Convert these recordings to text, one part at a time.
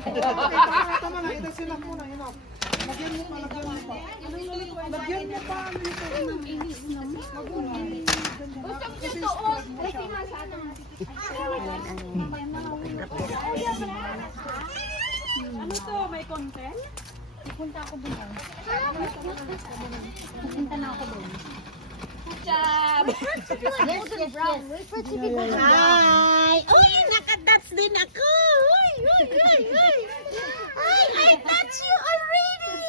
Tama na, ito sila muna, enough. Lagyan mo pa, lagyan mo pa. Lagyan mo pa, ano ito? Usap niya doon. Kasi masyado. Ano to? May content? Pupunta ako doon. Pupunta na ako doon. Job! Yes, yes, yes. Hi! Uy, nakadats din ako! Uy, uy, uy, uy! Ay, I touch you already!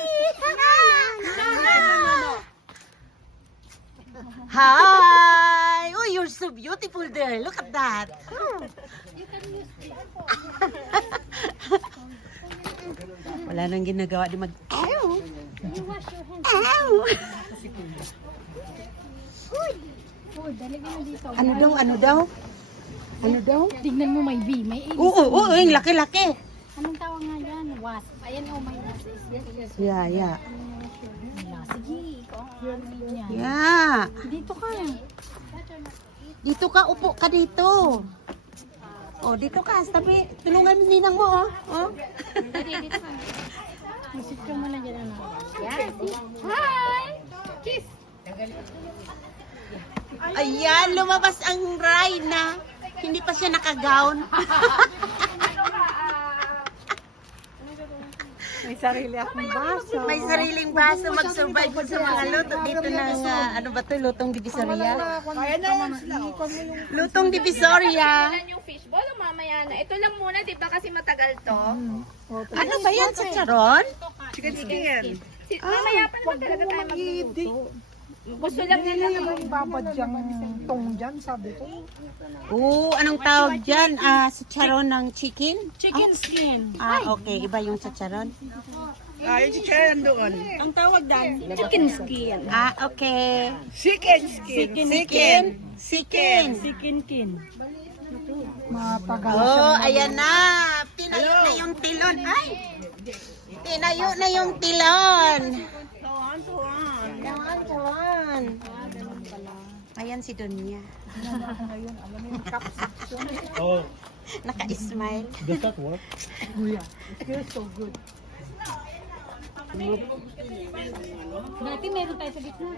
Hi! Oh, you're so beautiful there. Look at that. Wala nang ginagawa di mag Ow! Ow! Ano daw? Ano daw? Ano daw? Tignan mo may V, may A. Oo, oo, yung laki-laki. Anong tawag nga dyan? Wasp. Ayan o, may wasp. Yes, yes. Yeah, yeah. Sige, ikaw ang ano yun yan. Yeah. Dito ka. Dito ka, upo ka dito. Oh, dito ka. Tabi, tulungan mo ninang mo, oh. Oh. Dito ka. Musik ka muna dyan, ano. Yes. Hi! Kiss! Ayan, lumabas ang Rhina. Hindi pa siya nakagown. May sarili akong baso. May sariling baso, mag-survive sa mga luto. Dito na sa, ano ba to, lutong divisoria? Kaya na yan sila. Lutong divisoria. Yung fishball o mamaya na? Ito lang muna, di ba kasi matagal to? Ano ba yan, sa charon? Chicken. Mamaya pa naman talaga tayo magluto. Gusto lang nila Yung babadyang tong dyan, sabi ko. Oo, anong tawag dyan? Sa charon ng chicken? chicken skin. Okay, iba yung sa charon. Yung chicharan doon. Ang tawag dan, chicken skin. Okay. Chicken skin. Chicken. Chicken. Chicken kin. Matagal Oh, ayan na. Tinayo na yung tilon. Ay! Tinayo na yung tilon. Tuwan, tuwan. Ayan si Donya. Oh, Naka-smile. does that work? Dati meron tayo sa gitna.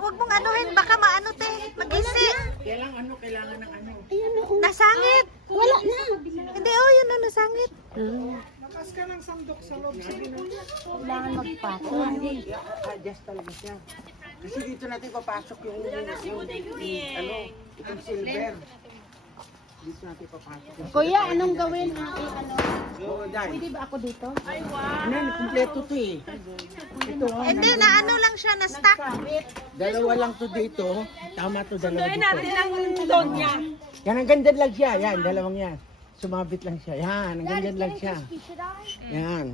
Huwag mong anuhin. Baka maano te. Mag-isi. kailangan ng ano. Nasangit. Wala na. Hindi, oh, yun na, nasangit. Lakas ka ng sandok sa loob sa Kailangan magpato. Adjust talaga siya. Kasi dito natin papasok yung ano, itong silver. Dito natin papasok. Kuya, anong gawin? Ano? Oo, dahil. Pwede ba ako dito? Ano, kumpleto to eh. Ito, Hindi, na ano lang siya, na-stuck. dalawa lang to dito. Tama to, dalawa dito. ang don niya. Yan, ang ganda lang siya. Yan, dalawang yan. Sumabit lang siya. Yan, ang ganda lang siya. Yan.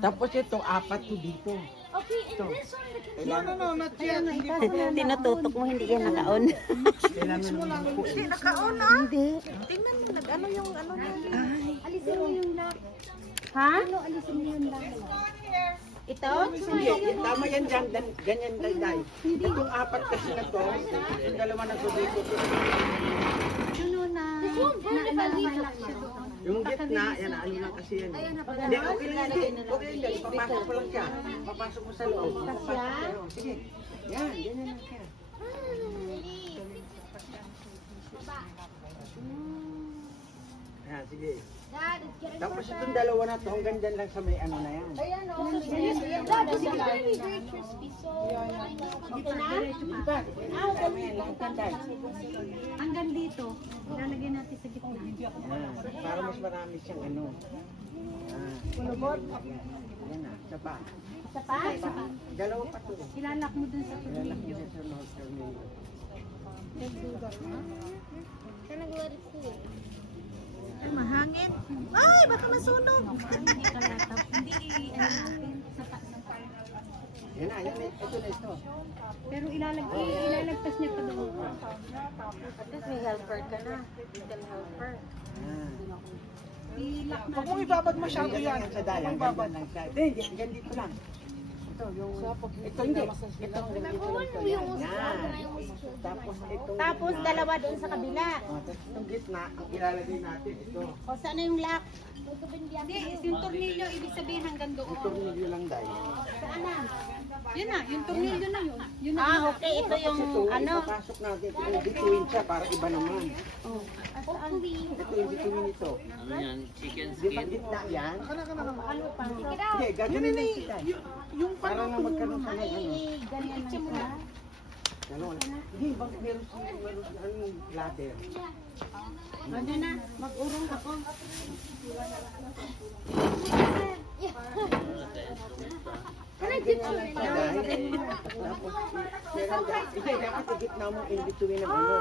Tapos ito, apat to dito. Okay, Ito. Tinututok mo, hindi yan naka-on. Kailangan mo lang po. Hindi naka-on, ah. Hindi. Tingnan mo, nag-ano yung ano niya. alisin mo yung lock. Ha? Ano, alisin mo yung lock. Ito? Hindi, tama yan dyan. Ganyan, day. Itong apat kasi na to, yung dalawa na to dito. Ano na? Naalala siya doon. Yung gitna, yan, ano lang kasi yan. Hindi, okay lang yan. Okay lang yan. Papasok mo lang siya. Papasok mo sa loob. Papasok sa loob. Sige. Yan, ganyan lang siya. Yan, sige. Tapos itong dalawa na to, hanggang dyan lang sa may ano na yan. Hanggang dito. Ilalagay natin sa gitna. Yan, para mas marami siyang ano. Yan na, isa pa. Sa pa? Sa pa. Dalawa pa to. Ilalak mo dun sa Ilalak video. mo siya sa mga tornilyo. Ay, mahangin. Ay, baka masunog. Hindi kalatap. Hindi ano natin. Sa pa. Yan na, yan na. Ito na ito. Pero ilalagpas niya pa doon. May helper ka na. Little helper. Yan. Ilak na. Huwag mong ibabad masyado yan. Sa dalang, babad lang siya. Hindi, hanggang dito lang. ito, yung... Ito hindi. Ito, dito lang ito. Yan. Tapos ito. Tapos dalawa doon sa kabila. Itong gitna, ang ilalagay natin ito. O saan na yung lock? Yung tornilyo, ibig sabihin hanggang doon. Ito rin lang dahil. Saan na? Yun na, yung tornilyo na yun. Yun na. Ah, okay. Ito yung Ito, ano. ipapasok natin. Yung bituin siya para iba naman. Saan? Ito yung bituin ito. Ano yan? Chicken Di ba skin? gitna yan? Ano pa? Hindi, gagawin na kita. Para na magkaroon sa ano. Ganyan lang siya. Ganon. Hindi, bang meron siya anong ladder. Ano na? Mag-urong ako. Ganyan lang siya dahil. Tapos, meron hindi, dapat yung gitna mo in between ng ano.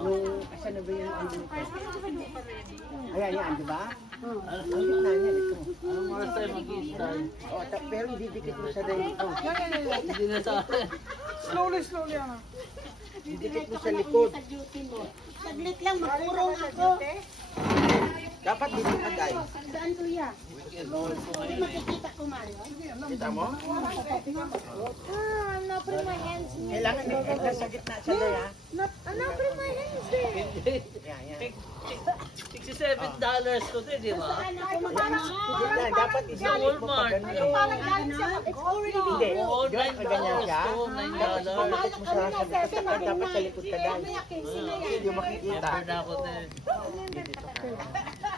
Nung, asan na ba yan ang dito? Ayan, yan, di ba? Ang gitna niya, ito. Anong oras tayo mag-i-start? Pero didikit mo siya dahil ito. Hindi na sa akin. Didikit mo sa likod. Saglit lang, mag-urong ako. Dapat dito ka dahil. Saan kuya? Hindi makikita ko Mario. Kita mo? I'm not putting my hands in your... Kailangan nasa gitna siya dahil, ha? I'm not putting my hands there. Yan, yan. $67 ko din, di ba? Gitna, dapat Sa isang Walmart. It's already Hindi, Oo, yun, ang ganyan siya. $9. Didikit mo siya sa likod. Dapat sa likod ka dahil. Hindi mo makikita. Never na ako din.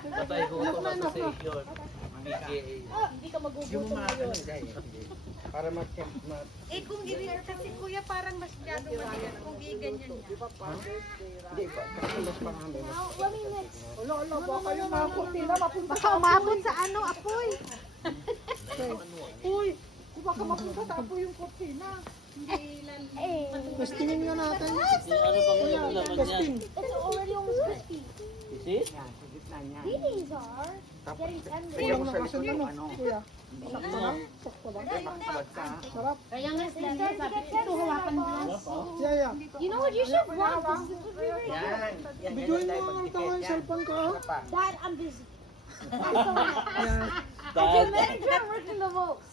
Sabay ko ito sa station. Hindi ka Yung magugutom mga ano dahil. Para mag... Eh kung i-rear kasi kuya parang masyado maliit kung i-ganyan niya. Hindi ba? Kasi mas marami. Let me mix. Baka umabot sa ano, apoy. Hey. Testingin nga natin. Ano bang laman yan? It's already almost crispy. Is it? Yan, sa gitna niya. These are Tapos, getting tender. lagyan mo sa likod ng ano. Kuya. Sakto ba? Makiwag ka. Sarap. Kaya nga sila sabi, ito hawakan mo. Yeah, yeah. You know what? You should vlog this. This would be very Yan. Yan, Bigyan yan, mo ang magdikit. tawa yung Yan. cellphone ko. Ano pa? Dad, I'm busy. I'm so happy. Yan. As a manager, I'm working the most.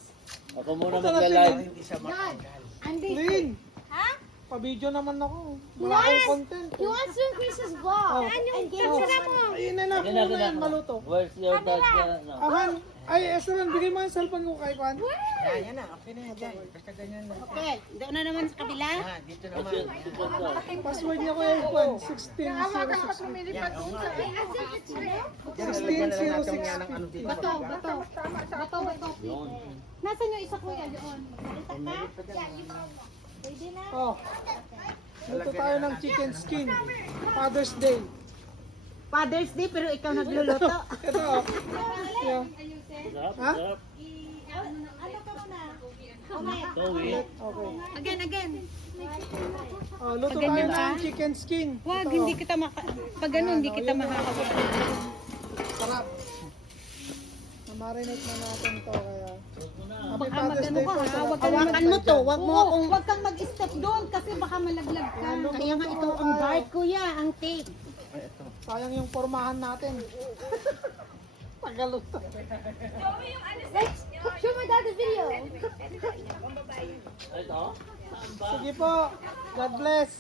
Ako muna Ito na magla-live. Hindi siya matagal. I'm busy. Lin, Huh? pa-video naman ako. He Wala kayong wants, content. he wants to increase his vlog. Oh. And gain Oh. some. Ayun na, Akin na, muna yan, maluto. Where's your dad? No. Ahan, ay, Esther, bigay mo yung cellphone ko kay Kwan. Yan, yan na. Okay na yan. Dahil. Basta ganyan lang. Okay, doon na naman sa kabila. Yan, dito naman. Kasi ito pa to. Password niya ko yung Kwan, 1606. Yan, oo nga. Diyan, lagyan na lang natin yan ng ano dito. Bato, bato. Bato, bato. Yun. Nasaan yung isa kuya doon? Pwede na. Oh. Luto tayo ng chicken skin. Father's Day. Father's Day, pero ikaw nagluluto. Ito, oh. Yeah. Sarap, Ha? sarap. Ano ka muna? Towing. Okay. Again, again. Oh, luto tayo ng chicken skin. Wag, Ito, hindi kita pag ganun, hindi kita makakawag. sarap. Na-marinate na natin to kaya. Happy Baka Father's magano Day ka, po ha? sa Wag ka Hawakan mo to, wag mo akong... Huwag kang mag-step doon kasi baka malaglag ka. Kaya nga ito ang guard, kuya, ang tape. Ay, ito. Sayang yung formahan natin. Tagaluto. Let's show my dad the video. Ito? Sige po. God bless.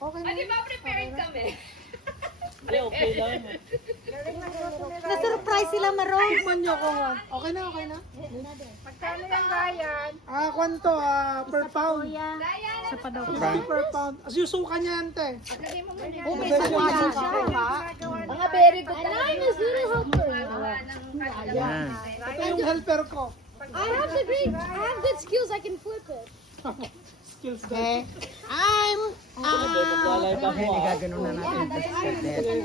Okay na. Hindi, okay lang. Na-surprise sila, Maron. Tikman nyo kung okay na, okay na. Magkano yung bayan? Kwanto, per pound. Sa pa daw. 50 per pound. As yung suka niya yan, te. Oh, may sawa siya, ha? Mga very good. And I'm his little helper. Yan. Ito yung helper ko. I have the great. I have good skills. I can flip it. Skills ko. Okay. I'm... Magla-live ako Kasi ah. gaganon na natin.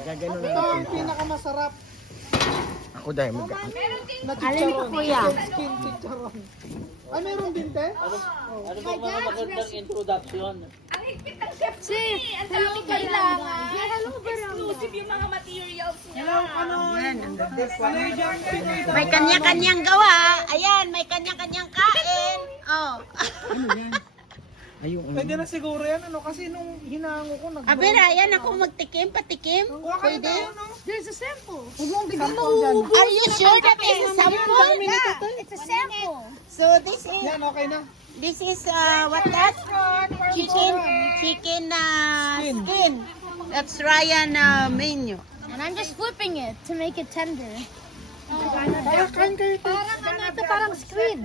Gaganon na Ito ang natin. pinakamasarap Ako dahil mag... na Alin chicharon. ko, kuya? Chicken skin chicharon. Ay, meron din, te? Ano bang mga magandang introduction? Sis, hello kailangan. Hello exclusive yung mga materials niya. Yan, ang ganda. Canadian Pinoy daw. May kanya-kanyang gawa. Ayan, may kanya-kanyang kain. Oh. Ano yan? Ayun, Pwede na siguro yan, ano? Kasi nung hinango ko, nag- Abi, Ryan, ako magtikim, patikim. Pwede? There's a sample. Are you sure that is a sample? It's a sample. So Yan, okay na. this is what that? Chicken skin. That's Ryan menu. And I'm just flipping it to make it tender. Kaya kain kayo. Parang ano ito, parang screen.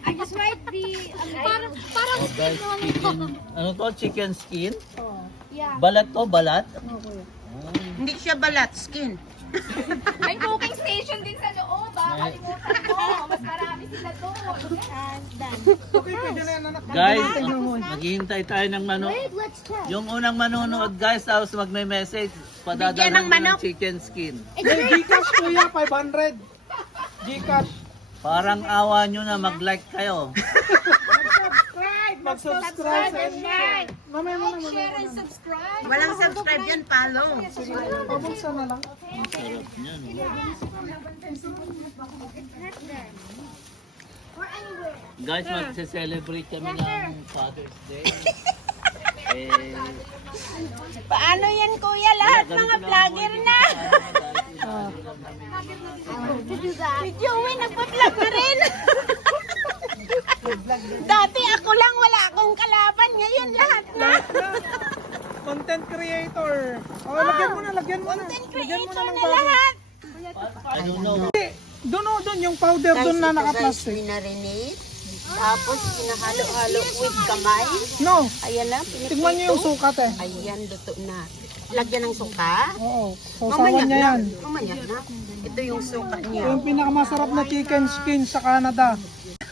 I just might be, parang Oh, guys, chicken. Ano to? Chicken skin? yeah. Balat to? Balat? Hindi siya balat, skin. May cooking station din sa loob, kalimutan mo. Mas marami sila doon. Okay, pwede na yan, anak. Guys, maghihintay tayo ng manok. Wait, let's test. Yung unang manonood guys, tapos magme-message, Bigyan padadalhan ng ko ng manok. chicken skin. Hey, Gcash kuya, 500. Gcash. Parang awa nyo na mag-like kayo. Mag-subscribe. Mamaya mo na, mamaya mo na. Walang subscribe yan, follow. Pabuksan na lang. Sarap niyan. Guys, magse-celebrate kami ng Father's Day. Paano yan, kuya? Lahat mga vlogger na. Videoin, nagpa-vlog na rin. Dati ako lang, wala akong kalaban. Ngayon lahat na. Content creator. Oh, lagyan mo na, lagyan mo na. Content Lagyan mo creator ng na bago. lahat. I don't know. Doon, yung powder doon na naka-plastic. Minarinate. Tapos, pinahalo-halo with kamay. No, Ayan na, tignan niyo yung sukat eh. Ayan, luto na. Lagyan ng suka. Oo, sausawan niya yan. Mamaya na. Ito yung suka Ito niya. yung pinakamasarap na chicken skin sa Canada.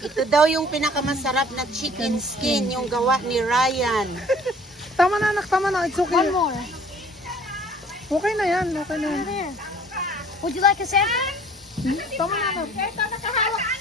Ito daw yung pinakamasarap na chicken skin, yung gawa ni Ryan. Tama na anak, tama na. It's okay. One more. Okay na yan, okay na yan. There. Would you like a sample? Tama na anak.